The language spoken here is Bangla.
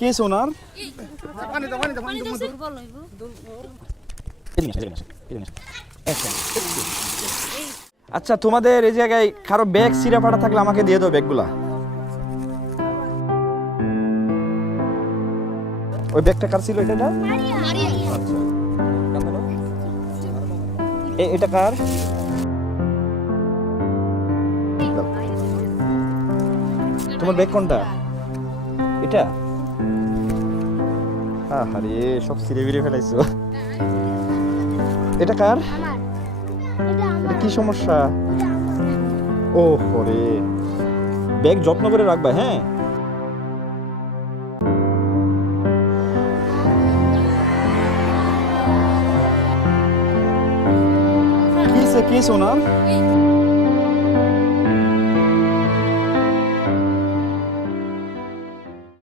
কে সোনার আচ্ছা তোমাদের এই জায়গায় কারো ব্যাগ ছিঁড়া ফাটা থাকলে আমাকে দিয়ে দাও ব্যাগগুলা। ওই ব্যাগটা কার ছিল? এটা এটা কার? তোমার ব্যাগ কোনটা? এটা? আরে সব ছিঁড়ে বিড়ে ফেলাইছো। এটা কার? এটা কি সমস্যা? ও হরে, ব্যাগ যত্ন করে রাখবা। হ্যাঁ কি সোনার?